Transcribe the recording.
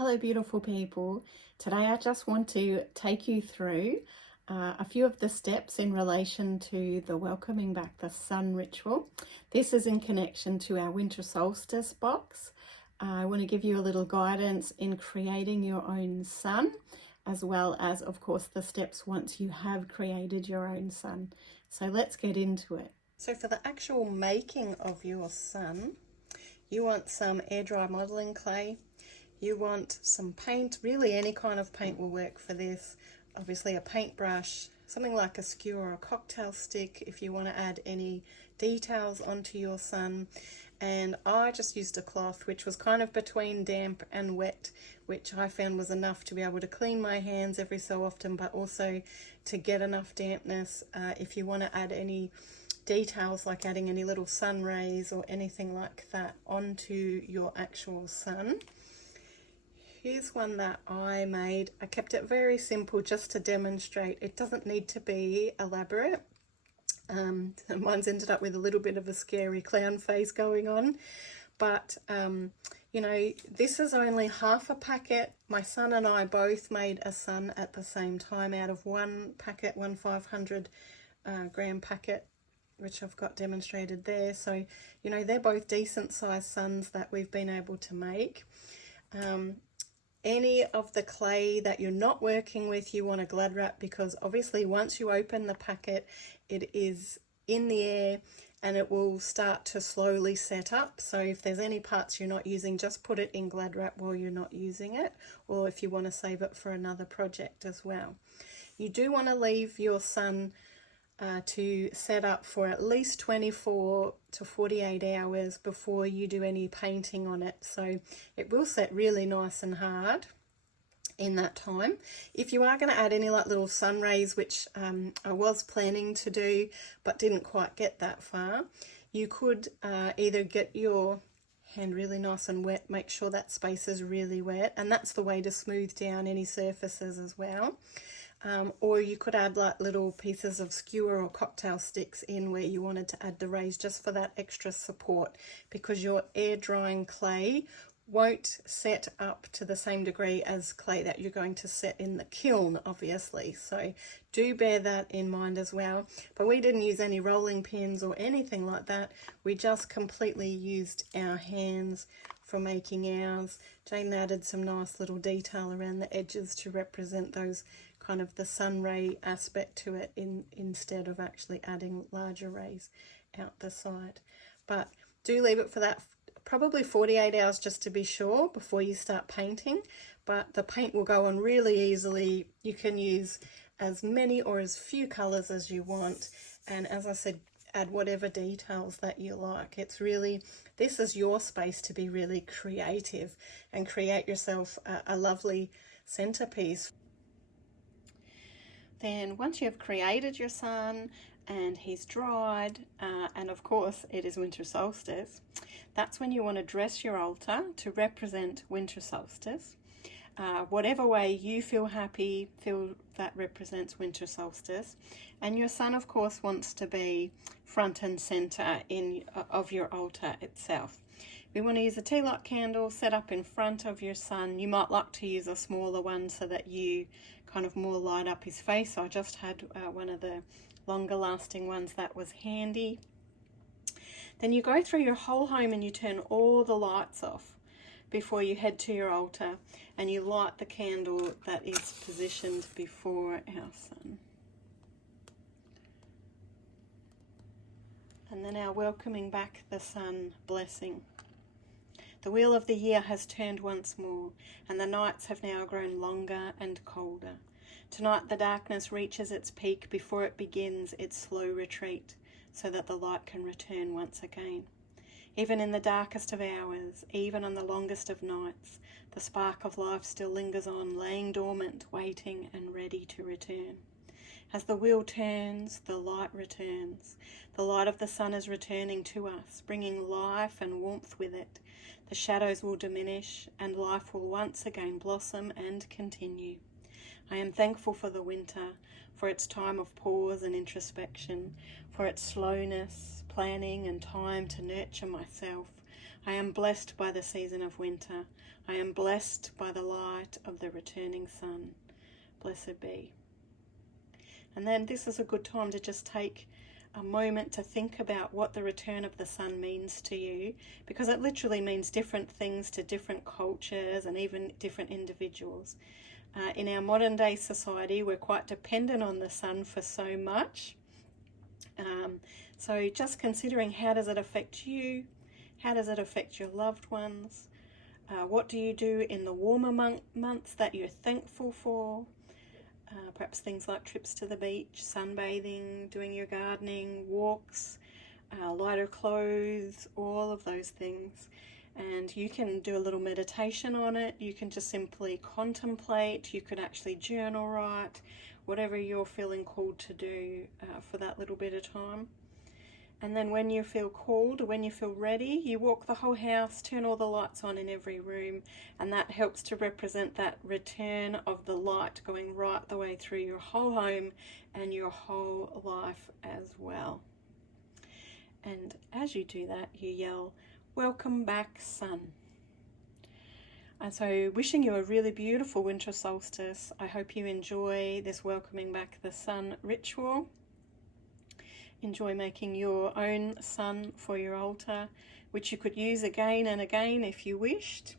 Hello, beautiful people. Today I just want to take you through a few of the steps in relation to the welcoming back the sun ritual. This is in connection to our winter solstice box. I want to give you a little guidance in creating your own sun, as well as, of course, the steps once you have created your own sun. So let's get into it. So for the actual making of your sun, you want some air dry modeling clay. You want some paint, really any kind of paint will work for this. Obviously a paintbrush, something like a skewer or a cocktail stick if you want to add any details onto your sun. And I just used a cloth which was kind of between damp and wet, which I found was enough to be able to clean my hands every so often, but also to get enough dampness if you want to add any details like adding any little sun rays or anything like that onto your actual sun. Here's one that I made. I kept it very simple just to demonstrate. It doesn't need to be elaborate. Mine's ended up with a little bit of a scary clown face going on. But, you know, this is only half a packet. My son and I both made a sun at the same time out of one packet, one 500 gram packet, which I've got demonstrated there. So, you know, they're both decent sized suns that we've been able to make. Any of the clay that you're not working with, you want to glad wrap, because obviously once you open the packet, it is in the air and it will start to slowly set up. So if there's any parts you're not using, just put it in glad wrap while you're not using it, or if you want to save it for another project as well. You do want to leave your sun to set up for at least 24 to 48 hours before you do any painting on it. So it will set really nice and hard in that time. If you are going to add any like little sun rays, which I was planning to do but didn't quite get that far, you could either get your hand really nice and wet, make sure that space is really wet, and that's the way to smooth down any surfaces as well. Or you could add like little pieces of skewer or cocktail sticks in where you wanted to add the rays just for that extra support, because your air drying clay won't set up to the same degree as clay that you're going to set in the kiln, obviously. So do bear that in mind as well. But we didn't use any rolling pins or anything like that. We just completely used our hands for making ours. Jane added some nice little detail around the edges to represent those kind of the sun ray aspect to it instead of actually adding larger rays out the side. But do leave it for that probably 48 hours just to be sure before you start painting. But the paint will go on really easily. You can use as many or as few colors as you want, and as I said, add whatever details that you like. It's really, this is your space to be really creative and create yourself a lovely centerpiece. Then once you have created your sun and he's dried, and of course it is winter solstice, that's when you want to dress your altar to represent winter solstice. Whatever way you feel happy, feel that represents winter solstice. And your sun, of course, wants to be front and center of your altar itself. We want to use a tea light candle set up in front of your sun. You might like to use a smaller one so that you kind of more light up his face. I just had one of the longer lasting ones that was handy. Then you go through your whole home and you turn all the lights off before you head to your altar, and you light the candle that is positioned before our sun. And then our welcoming back the sun blessing. The wheel of the year has turned once more, and the nights have now grown longer and colder. Tonight the darkness reaches its peak before it begins its slow retreat, so that the light can return once again. Even in the darkest of hours, even on the longest of nights, the spark of life still lingers on, laying dormant, waiting and ready to return. As the wheel turns, the light returns. The light of the sun is returning to us, bringing life and warmth with it. The shadows will diminish, and life will once again blossom and continue. I am thankful for the winter, for its time of pause and introspection, for its slowness, planning and time to nurture myself. I am blessed by the season of winter. I am blessed by the light of the returning sun. Blessed be. And then this is a good time to just take a moment to think about what the return of the sun means to you, because it literally means different things to different cultures and even different individuals. In our modern day society, we're quite dependent on the sun for so much. So just considering, how does it affect you? How does it affect your loved ones? What do you do in the warmer months that you're thankful for? Perhaps things like trips to the beach, sunbathing, doing your gardening, walks, lighter clothes, all of those things. And you can do a little meditation on it. You can just simply contemplate. You could actually journal write, whatever you're feeling called to do for that little bit of time. And then when you feel called, or when you feel ready, you walk the whole house, turn all the lights on in every room, and that helps to represent that return of the light going right the way through your whole home and your whole life as well. And as you do that, you yell, "Welcome back, sun." And so wishing you a really beautiful winter solstice. I hope you enjoy this welcoming back the sun ritual. Enjoy making your own sun for your altar, which you could use again and again if you wished.